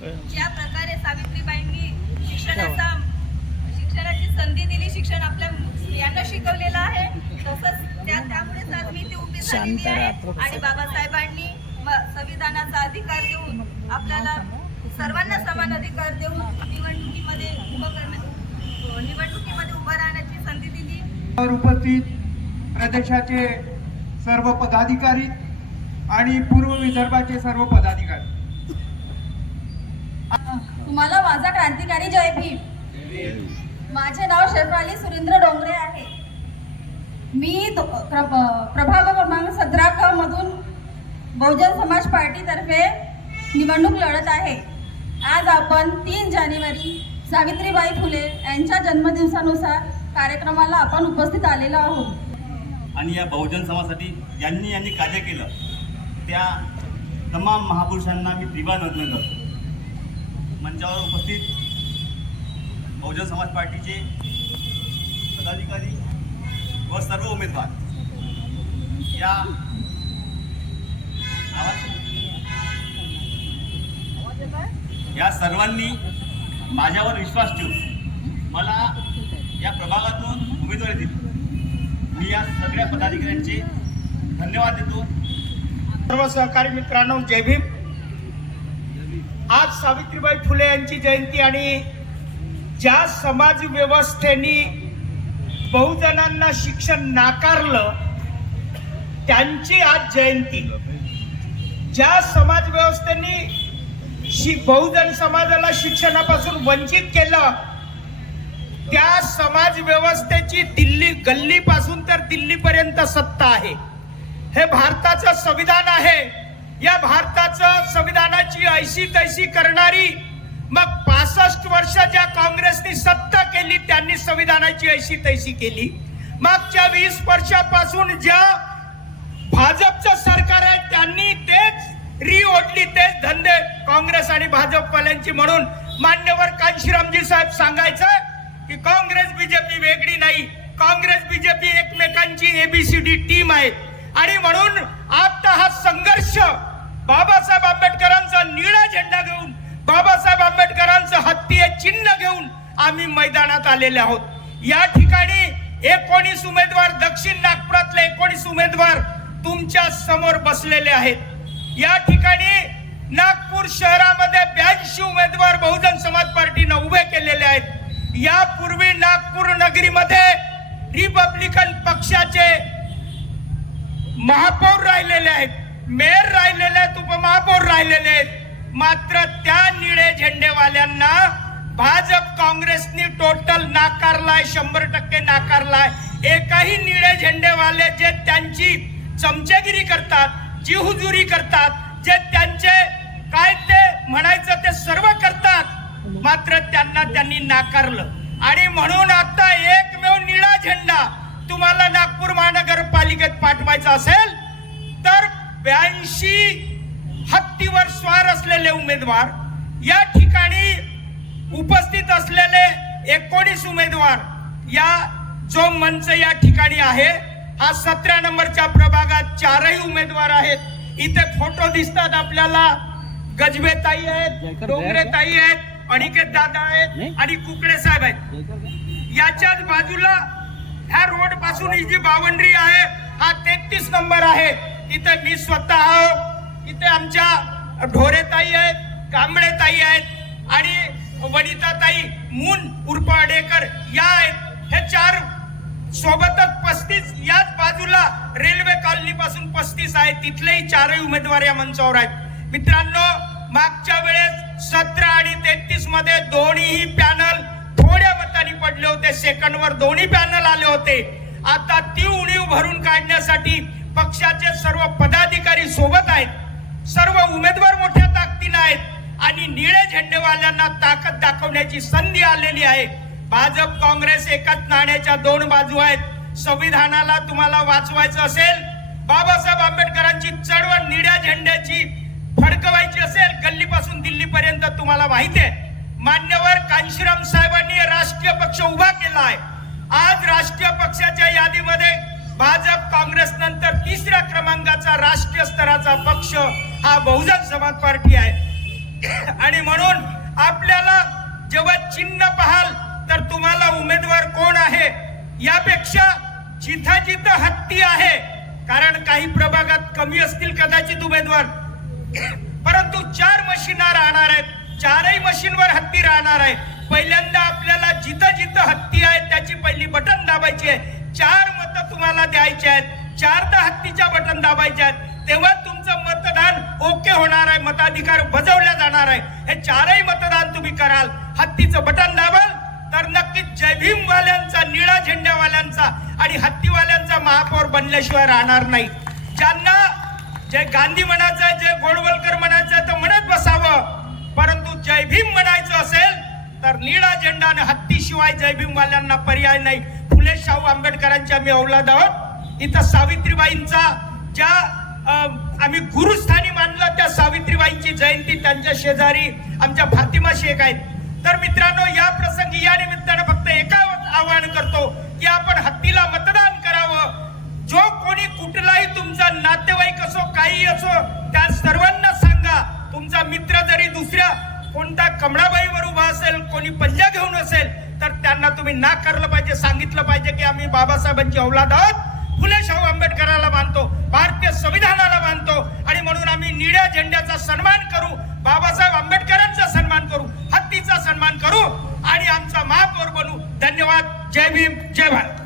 ज्या प्रकारे सावित्रीबाईंनी शिक्षणाचा शिक्षणाची संधी दिली शिक्षण आपल्या यांना शिकवलेलं आहे तसंच त्या त्यामुळेच आज मी ती उभी झालेली आहे. आणि बाबासाहेबांनी संविधानाचा अधिकार देऊन आपल्याला सर्वांना समान अधिकार देऊन निवडणुकीमध्ये उभं करण्या निवडणुकीमध्ये उभं राहण्याची संधी दिली. उपस्थित प्रदेशाचे सर्व पदाधिकारी आणि पूर्व विदर्भाचे सर्व पदाधिकारी. तुम्हाला माझा क्रांतिकारी जयभीम माझे नाव शेफाली सुरेंद्र डोंगरे आहे. मी प्रभाग क्रमांक सतरा क मधून बहुजन समाज पार्टीतर्फे निवडणूक लढत आहे. आज आपण तीन जानेवारी सावित्रीबाई फुले यांच्या जन्मदिवसानुसार कार्यक्रमाला आपण उपस्थित आलेलो आहोत. आणि या बहुजन समाजासाठी ज्यांनी यांनी कार्य केलं त्या तमाम महापुरुषांना मी दिवा वंदन करतो. मंचावर उपस्थित बहुजन समाज पार्टीचे पदाधिकारी व सर्व उमेदवार. या या सर्वांनी माझ्यावर विश्वास ठेवून मला या प्रभागातून उमेदवारी दिली. मी या सगळ्या पदाधिकाऱ्यांचे धन्यवाद देतो. सर्व सहकारी मित्रांनो जय भीम. आज सावित्रीबाई फुले यांची जयंती आणि ज्या समाज व्यवस्थेने बहुजनांना शिक्षण नाकारलं त्यांची आज जयंती. ज्या समाज व्यवस्थेने शि बहुजन समाजाला शिक्षणापासून वंचित केलं त्या समाज व्यवस्थेची दिल्ली गल्लीपासून तर दिल्लीपर्यंत सत्ता आहे. हे भारताचं संविधान आहे. या भारताचं संविधानाची ऐशी तैशी करणारी मग पासष्ट वर्ष ज्या काँग्रेसनी सत्ता केली त्यांनी संविधानाची ऐशी तैशी केली. मागच्या वीस वर्षापासून ज्या भाजपचं सरकार आहे त्यांनी तेच री ओढली तेच धंदे काँग्रेस आणि भाजपवाल्यांची. म्हणून मान्यवर कांशीरामजी साहेब सांगायचं की काँग्रेस बीजेपी वेगळी नाही. काँग्रेस बीजेपी एकमेकांची एबीसीडी टीम आहे. आणि म्हणून आता हा संघर्ष बाबासाहेब आंबेडकरांचा निळा झेंडा घेऊन बाबासाहेब आंबेडकरांचं हत्ती चिन्ह घेऊन आम्ही मैदानात आलेले आहोत. या ठिकाणी एकोणीस उमेदवार दक्षिण नागपुरातले एकोणीस उमेदवार तुमच्यासमोर बसलेले आहेत. या ठिकाणी नागपूर शहरामध्ये ब्याऐंशी उमेदवार बहुजन समाज पार्टीनं उभे केलेले आहेत. यापूर्वी नागपूर नगरीमध्ये रिपब्लिकन पक्षाचे महापौर राहिलेले आहेत. मेयर राहिलेले आहेत उपमहापौर राहिलेले आहेत. मात्र त्या निळे झेंडेवाल्यांना भाजप काँग्रेसनी टोटल नाकारलाय शंभर टक्के नाकारलाय. एकही निळे झेंडेवाले जे त्यांची चमचेगिरी करतात जी हुजुरी करतात जे त्यांचे काय ते म्हणायचं ते सर्व करतात मात्र त्यांना त्यांनी नाकारलं. आणि म्हणून आता एकमेव निळा झेंडा तुम्हाला नागपूर महानगरपालिकेत पाठवायचा असेल ब्याऐंशी हत्तीवर स्वार असलेले उमेदवार या ठिकाणी उपस्थित असलेले एकोणीस उमेदवार या जो मंच या ठिकाणी आहे हा सतरा नंबरच्या प्रभागात चारही उमेदवार आहेत. इथे फोटो दिसतात आपल्याला. गजबे ताई आहेत डोंगरे ताई आहेत. अनिकेत दादा आहेत आणि कुकडे साहेब आहेत. याच्याच बाजूला ह्या रोडपासून ही जी बावंड्री आहे हा तेहतीस नंबर आहे. तिथे मी स्वतः आहो. इथे आमच्या ढोरेताई आहेत कांबळेताई आहेत आणि वनिताताई मून उर्पाडेकर या आहेत. हे चार सोबतच पस्तीस याच बाजूला रेल्वे कॉलनी पासून पस्तीस आहे तिथलेही चारही उमेदवार या मंचावर आहेत. मित्रांनो मागच्या वेळेस सतरा आणि तेहतीसमध्ये दोन्हीही पॅनल थोड्या मतांनी पडले होते. सेकंडवर दोन्ही पॅनल आले होते. आता ती उणीव भरून काढण्यासाठी पक्षाचे सर्व पदाधिकारी सोबत आहेत. सर्व उमेदवार मोठ्या ताकदीनं आहेत. आणि निळे झेंडेवाल्यांना ताकद दाखवण्याची संधी आलेली आहे. भाजप काँग्रेस एकाच नाण्याच्या दोन बाजू आहेत. संविधानाला तुम्हाला वाचवायचं असेल बाबासाहेब आंबेडकरांची चळवळ निळ्या झेंड्याची फडकवायची असेल गल्लीपासून दिल्लीपर्यंत तुम्हाला माहिती आहे. मान्यवर कांशीराम साहेबांनी राष्ट्रीय पक्ष उभा केला आहे. आज राष्ट्रीय पक्षाच्या यादीमध्ये भाजप काँग्रेस नंतर तिसऱ्या क्रमांकाचा राष्ट्रीय स्तराचा पक्ष हा बहुजन समाज पार्टी आहे. आणि म्हणून आपल्याला जेव्हा चिन्ह पाहाल तर तुम्हाला उमेदवार कोण आहे? यापेक्षा जिथं जिथं हत्ती आहे कारण काही प्रभागात कमी असतील कदाचित उमेदवार. परंतु चार मशीना राहणार आहेत चारही मशीनवर हत्ती राहणार आहे पहिल्यांदा आपल्याला जिथं जिथं हत्ती आहे त्याची पहिली बटन दाबायची आहे. चार मतं तुम्हाला द्यायची आहेत. चारदा हत्तीच्या बटन दाबायचे आहेत. तेव्हा तुमचं मतदान ओके होणार आहे. मताधिकार बजवल्या जाणार आहे. हे चारही मतदान तुम्ही कराल. हत्तीचं बटन दाबाल तर नक्कीच जय निळा झेंड्यावाल्यांचा आणि हत्तीवाल्यांचा महापौर बनल्याशिवाय राहणार नाही. ज्यांना जय गांधी म्हणायचं जय गोडवलकर म्हणायचं तर म्हणत बसावं. परंतु जय भीम म्हणायचं असेल तर निळा झेंडा आणि हत्तीशिवाय जय वाल्यांना पर्याय नाही. फुले शाहू आंबेडकरांच्या आम्ही औलाद आहोत. इथं सावित्रीबाईंचा ज्या आम्ही गुरुस्थानी मानलं त्या सावित्रीबाईंची जयंती त्यांच्या शेजारी आमच्या फातिमा शेख आहेत. तर मित्रांनो या प्रसंगी या निमित्तानं फक्त एका आवाहन करतो. कोणता कमळाबाईवर उभा असेल कोणी पल्ल्या घेऊन असेल तर त्यांना तुम्ही नाकारलं पाहिजे सांगितलं पाहिजे की आम्ही बाबासाहेबांची औलाद आहोत. फुले शाहू आंबेडकराला मानतो भारतीय संविधानाला मानतो आणि म्हणून आम्ही निळ्या झेंड्याचा सन्मान करू बाबासाहेब आंबेडकरांचा सन्मान करू हत्तीचा सन्मान करू आणि आमचा महापौर बनू. धन्यवाद. जय भीम. जय भारत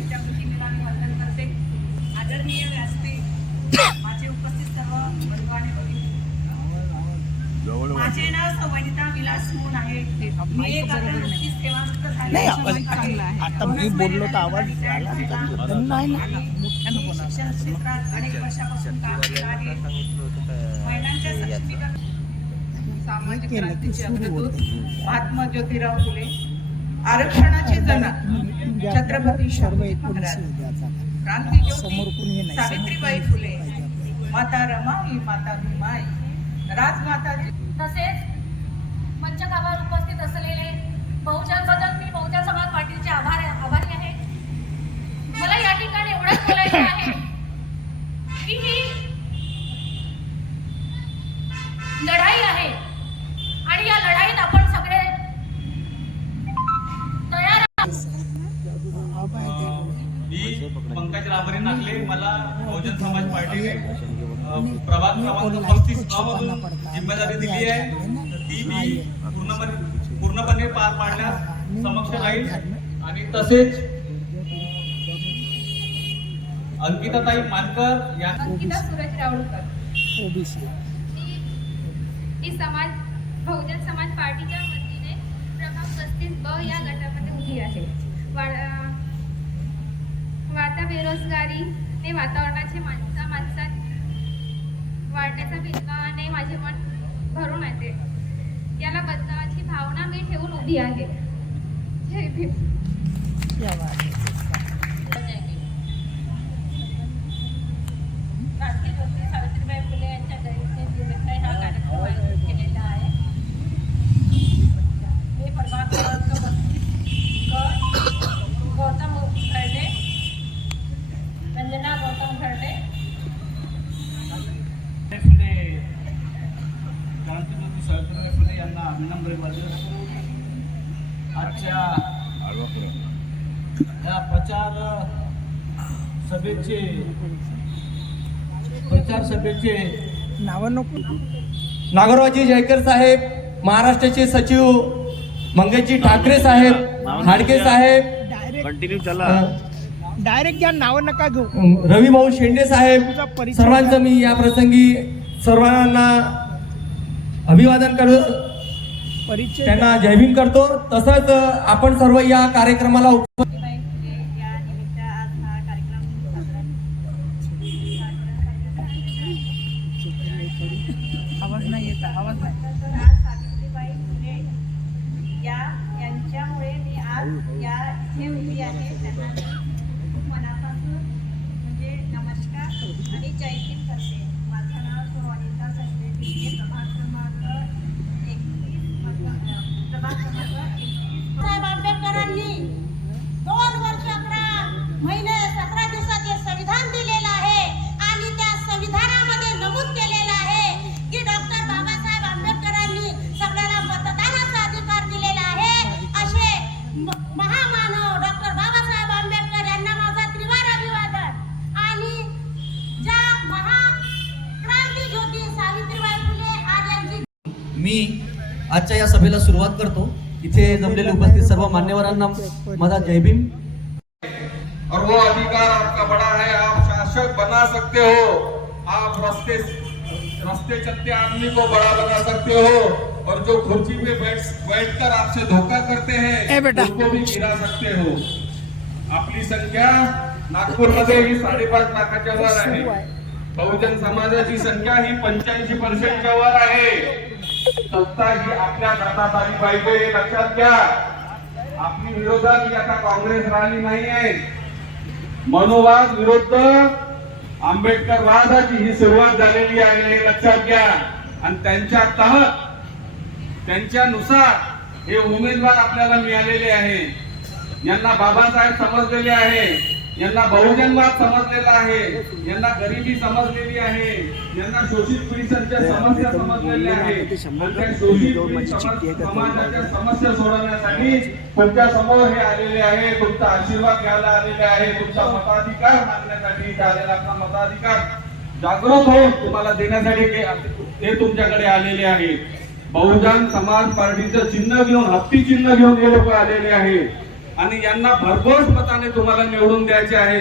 त्या प्रतिमेला मी वंदन करते आदरणीय व्यासपीठ माझे उपस्थित सर्व बंधू आणि भगिनी माझे नाव संवनिता विलास मून आहे मी एक आता नुकतीच सेवामुक्त झाली नाही आहे. आपण आता मी बोललो तर आवाज झाला नाही ना मोठ्यानं बोला शिक्षण क्षेत्रात अनेक वर्षापासून काम केलं आहे महिलांच्या सक्षमीकरण सामाजिक केलं की क्रांतीचे सुरू अग्रदूत होतं. महात्मा ज्योतिराव फुले. आरक्षणाचे जनक छत्रपती शाहू एकोणीस महाराज. द्यायचा क्रांती समोर कोणी ज्योती नाही सावित्रीबाई फुले. माता रमाई माता भीमाई. राजमाता तसेच मंचकावर उपस्थित असलेले बहुजन बदल मी बहुजन समाज पार्टीचे आभार आभारी आहे मला या ठिकाणी एवढंच बोलायचं आहे की ही लढाई आहे आणि या लढाईत आपण सगळे तयार आहोत. मी पंकज रामरे नागले मला बहुजन समाज पार्टीने अ, प्रभाग क्रमांक पस्तीस अ मधून जिम्मेदारी दिली आहे तर ती मी पूर्णपणे पूर्णपणे पार पाडण्यास समक्ष राहील. आणि तसेच अंकिताताई मानकर या अंकिता सूरज रावळकर. ओबीसी. ही समाज बहुजन समाज पार्टीच्या वतीने प्रभाग पस्तीस ब या गटामध्ये उभी आहे. वाढ- वाढत्या बेरोजगारीने वातावरणाचे माणसा माणसात वाढण्याच्या भेदभावाने माझे मन भरून येते. याला बदलावाची भावना मी ठेवून उभी आहे जय भीम या वाद क्रांती ज्योती सावित्रीबाई फुले यांच्या जयंतीनिमित्त हा कार्यक्रम आयोजित केलेला आहे मी प्रभाग क्रमांक पस्तीस क गौतम खर्डे रंजना गौतम खर्डे फुले क्रांतीज्योती सावित्रीबाई फुले यांना अभिनंदन आजच्या या प्रचार सभेचे प्रचार सभेचे नावं नको. नागोरावजी जयकर साहेब महाराष्ट्राचे सचिव मंगेशजी ठाकरे साहेब हाडके साहेब. डायरेक्ट कंटिन्यू डायरेक्ट या नावं नका घेऊ. रविभाऊ शेंडे साहेब सर्वांचं मी या प्रसंगी सर्वांना अभिवादन कर परिचय त्यांना जयभीम करतो. तसंच आपण सर्व या कार्यक्रमाला उप- आजच्या या सभेला सुरुवात करतो. इथे जमलेले उपस्थित सर्व मान्यवरांना माझा जय भीम. और वो अधिकार आपका बड़ा है आप शासक बना सकते हो। आप रास्ते रास्ते चलते आदमी को बड़ा बना सकते हो। और जो कुर्सी पे बैठ बैठकर आपसे धोखा करते हैं उनको भी गिरा सकते हो। आपली संख्या नागपूरमध्ये ही साडेपाच लाखाच्या वर आहे. बहुजन समाजाची संख्या ही पंच्याऐंशी पर्सेंटच्या वर आहे. सत्ता ही आपल्या हातात आली पाहिजे हे लक्षात घ्या. आपली विरोधात ही आता काँग्रेस राहिली नाहीये. मनोवाद विरुद्ध आंबेडकर वादाची ही सुरुवात झालेली आहे हे लक्षात घ्या. आणि त्यांच्या तहत त्यांच्यानुसार हे उमेदवार आपल्याला मिळालेले आहे. यांना बाबासाहेब समजलेले आहे. यांना बहुजनवाद समजलेला आहे. यांना गरिबी समजलेली आहे. यांना शोषित पिढीच्या समस्या समजलेल्या आहे समाज- समाजाच्या समस्या सोडवण्यासाठी तुमच्यासमोर हे आलेले आहे. तुमचा आशीर्वाद घ्यायला आलेले आहे. तुमचा मताधिकार मागण्यासाठी इथे आलेला आपला मताधिकार जागृत होऊन तुम्हाला देण्यासाठी हे हे तुमच्याकडे आलेले आहे बहुजन समाज पार्टीचं चिन्ह घेऊन हत्ती चिन्ह घेऊन हे लोक आलेले आहे आणि यांना भरघोस मताने तुम्हाला निवडून द्यायचे आहे.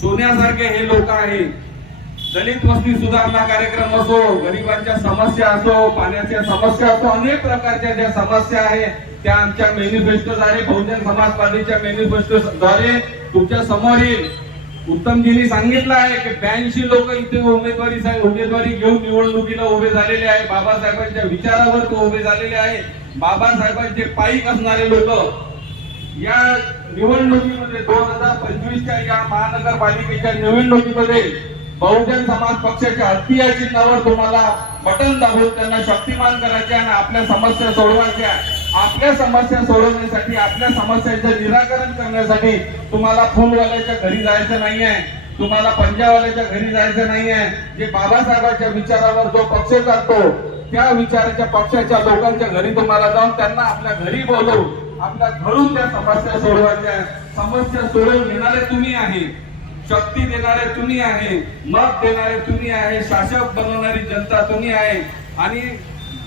सोन्यासारखे हे लोक आहे. दलित वस्ती सुधारणा कार्यक्रम असो गरिबांच्या समस्या असो पाण्याच्या समस्या असो अनेक प्रकारच्या ज्या समस्या आहे त्या आमच्या मॅनिफेस्टोद्वारे बहुजन समाज पार्टीच्या मॅनिफेस्टोद्वारे तुमच्यासमोर येईल. उत्तमजींनी सांगितलं आहे की ब्याऐंशी लोक इथे उमेदवारी उमेदवारी घेऊन निवडणुकीला उभे झालेले आहे. बाबासाहेबांच्या विचारावर ते उभे झालेले आहे. बाबासाहेबांचे पायिक असणारे लोक या निवडणुकीमध्ये दोन हजार पंचवीसच्या या महानगरपालिकेच्या निवडणुकीमध्ये बहुजन समाज पक्षाच्या हत्तीया चिन्हावर तुम्हाला बटन दाबून त्यांना शक्तिमान करायचे आणि आपल्या समस्या सोडवायच्या आपल्या समस्या सोडवण्यासाठी आपल्या समस्यांचं निराकरण करण्यासाठी तुम्हाला फुलवाल्याच्या घरी जायचं नाहीये. तुम्हाला पंजाबवाल्याच्या घरी जायचं नाहीये. जे बाबासाहेबांच्या विचारावर जो पक्ष चालतो त्या विचाराच्या पक्षाच्या लोकांच्या घरी तुम्हाला जाऊन त्यांना आपल्या घरी बोलवून आपल्या घरून त्या समस्या सोडवायच्या. समस्या सोडवून घेणारे तुम्ही आहे. शक्ती देणारे तुम्ही आहे. मत देणारे तुम्ही आहे. शासक बनवणारी जनता तुम्ही आहे. आणि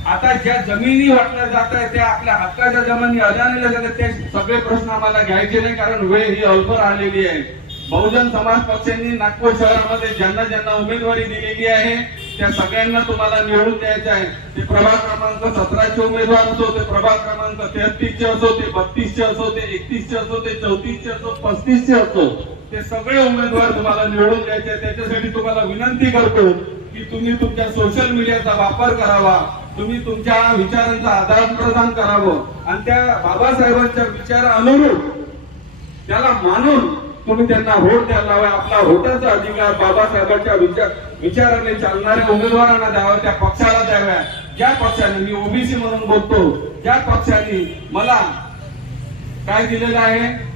आता ज्या जमिनी वाटल्या जात आहे त्या आपल्या हक्काच्या जमिनी अजाणल्या जातात ते सगळे प्रश्न आम्हाला घ्यायचे नाही कारण वेळ ही अल्प राहिलेली आहे. बहुजन समाज पक्षांनी नागपूर शहरामध्ये ज्यांना ज्यांना उमेदवारी दिलेली आहे त्या सगळ्यांना तुम्हाला निवडून द्यायचे आहे. ते प्रभाग क्रमांक सतराचे उमेदवार असो ते प्रभाग क्रमांक तेहतीसचे असो ते बत्तीसचे असो ते एकतीसचे असो ते चौतीसचे असो पस्तीसचे असो ते सगळे उमेदवार तुम्हाला निवडून द्यायचे आहे. त्याच्यासाठी तुम्हाला विनंती करतो की तुम्ही तुमच्या सोशल मीडियाचा वापर करावा. तुम्ही तुमच्या विचारांचं आदान प्रदान करावं. आणि त्या बाबासाहेबांच्या विचारा अनुरूप त्याला मानून तुम्ही त्यांना व्होट द्यायला हवा आपला व्होटाचा अधिकार बाबासाहेबांच्या विचार विचाराने चालणाऱ्या उमेदवारांना द्यावा त्या पक्षाला द्याव्या. ज्या पक्षाने मी ओबीसी म्हणून बोलतो ज्या पक्षाने मला काय दिलेलं आहे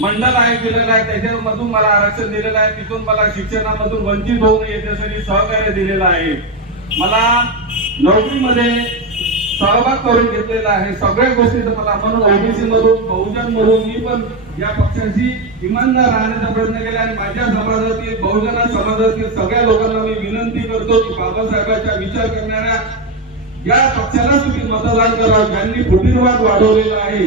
मंडल आयोग दिलेला आहे त्याच्यामधून मला आरक्षण दिलेलं आहे तिथून मला शिक्षणामधून वंचित होऊ नये याच्यासाठी सहकार्य दिलेलं आहे. मला नोकरीमध्ये सहभाग करून घेतलेला आहे. सगळ्या गोष्टीचं मला म्हणून ओबीसी मधून बहुजन मधून मी पण या पक्षाशी इमानदार राहण्याचा प्रयत्न केला आणि माझ्या समाजातील बहुजन समाजातील सगळ्या लोकांना मी विनंती करतो की बाबासाहेबांचा विचार करणाऱ्या या पक्षाला तुम्ही मतदान करा. ज्यांनी फुटीरवाद वाढवलेला आहे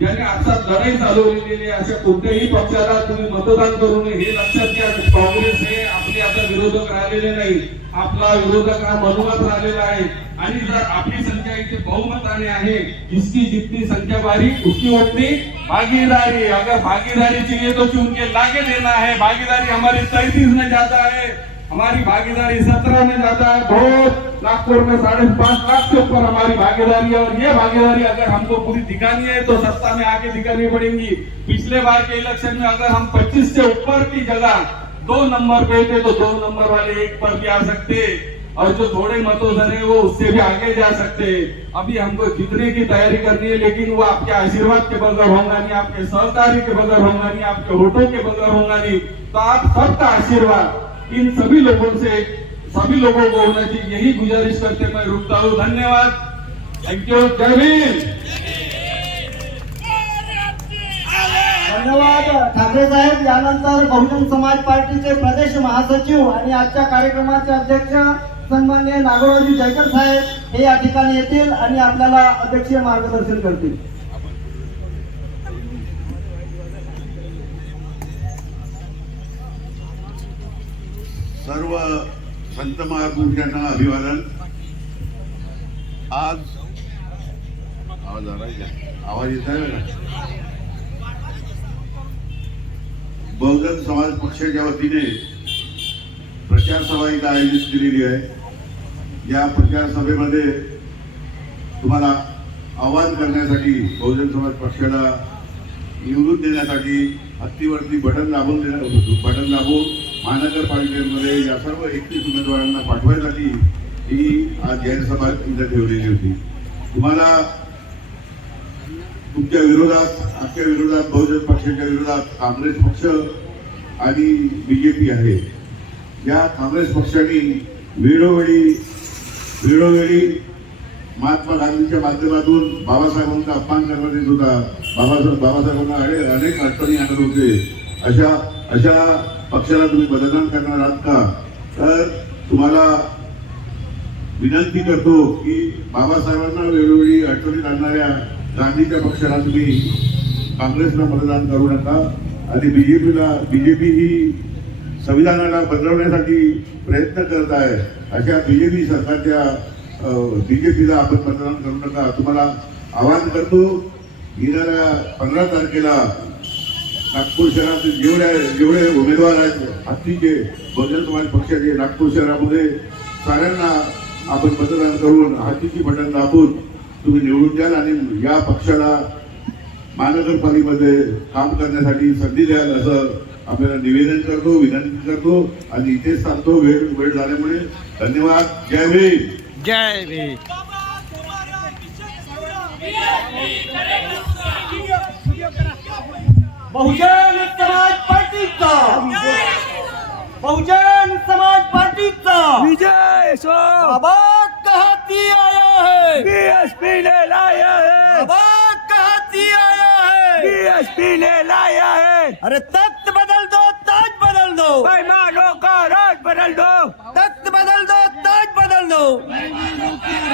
ज्याने आता लढाई चालवलेली आहे. अशा कोणत्याही पक्षाला तुम्ही मतदान करू नये. हे लक्षात घ्या. काँग्रेस हे आपले आता विरोधक राहिलेले नाही. आपला विरोधक हा मनुवाद राहिलेला आहे. आणि जर आपली संख्या इथे बहुमताने आहे जिसकी जितनी संख्या बारी उसकी उतनी भागीदारी अगर भागीदारी चाहिए तो चुनके लागे देना है भागीदारी हमारी तैतीस में ज्यादा है हमारी भागीदारी सत्रह में जाता है, बहुत नागपुर में साढ़े पाँच लाख से ऊपर हमारी भागीदारी है और ये भागीदारी अगर हमको पूरी दिखानी है तो सत्ता में आके दिखानी पड़ेगी। पिछले बार के इलेक्शन में अगर हम 25 से ऊपर की जगह दो नंबर पे थे तो दो नंबर वाले एक पर भी आ सकते और जो थोड़े मतों हैं, वो उससे भी आगे जा सकते। अभी हमको जीतने की तैयारी करनी है, लेकिन वो आपके आशीर्वाद के बगैर होगा नहीं, आपके सहकारी के बगैर होगा नहीं, आपके वोटों के बगैर होगा नहीं। तो आप सबका आशीर्वाद। इन सभी लोगों से सभी लोगों को होना चाहिए यही गुजारिश करते मैं रुकता हूँ। धन्यवाद। थैंक यू जय भीम। धन्यवाद। ठाकरे साहेब यानंतर बहुजन समाज पार्टीचे प्रदेश महासचिव आणि आजच्या कार्यक्रमाचे अध्यक्ष सन्मान्य नागोरावजी जयकर साहेब हे या ठिकाणी येतील आणि आपल्याला अध्यक्षीय मार्गदर्शन करतील. सर्व संत महापुरुषांना अभिवादन. आज आवाज आवाज येत आहे बहुजन समाज पक्षाच्या वतीने प्रचार सभा इथं आयोजित केलेली आहे. या प्रचार सभेमध्ये तुम्हाला आवाहन करण्यासाठी बहुजन समाज पक्षाला निवडून देण्यासाठी हत्तीवरती बटन दाबून देण्या बटन दाबून महानगरपालिकेमध्ये या सर्व एकतीस उमेदवारांना पाठवायसाठी ही आज जाहीर सभा इथं ठेवलेली होती. तुम्हाला तुमच्या विरोधात आपल्या विरोधात बहुजन पक्षाच्या विरोधात काँग्रेस पक्ष आणि बीजेपी आहे. या काँग्रेस पक्षाने वेळोवेळी वेळोवेळी महात्मा गांधीच्या माध्यमातून बाबासाहेबांचा अपमान करण्यात येत होता बाबासाहेब बाबासाहेबांना अनेक अडचणी आणत होते. अशा अशा पक्षाला तुम्ही मतदान करणार आहात का? तर तुम्हाला विनंती करतो की बाबासाहेबांना वेळोवेळी अडचणीत आणणाऱ्या गांधीच्या पक्षाला तुम्ही काँग्रेसला मतदान करू नका आणि बीजेपीला बीजेपी ही संविधानाला बदलवण्यासाठी प्रयत्न करत आहे. अशा बीजेपी सरकारच्या बीजेपीला आपण मतदान करू नका. तुम्हाला आवाहन करतो येणाऱ्या पंधरा तारखेला नागपूर शहरात जेवढे जेवढे उमेदवार आहेत हत्तीचे बहुजन समाज पक्षाचे नागपूर शहरामध्ये साऱ्यांना आपण मतदान करून हातीची बटन दाबून तुम्ही निवडून द्याल आणि या पक्षाला महानगरपालिकेमध्ये काम करण्यासाठी संधी द्याल असं आपल्याला निवेदन करतो विनंती करतो आणि इथेच थांबतो वेळ वेळ झाल्यामुळे धन्यवाद. जय भीम. जय भीम. बहुजन समाज पार्टीचा. बहुजन समाज पार्टीचा. विजय बाबा कहाती आया है? बीएसपी ने लाया है. बाबा कहाती आया है? बीएसपी ने लाया है. अरे तख्त बदल दो ताज बदल दो. बेईमानों का राज बदल दो. तख्त बदल दो ताज बदल दो.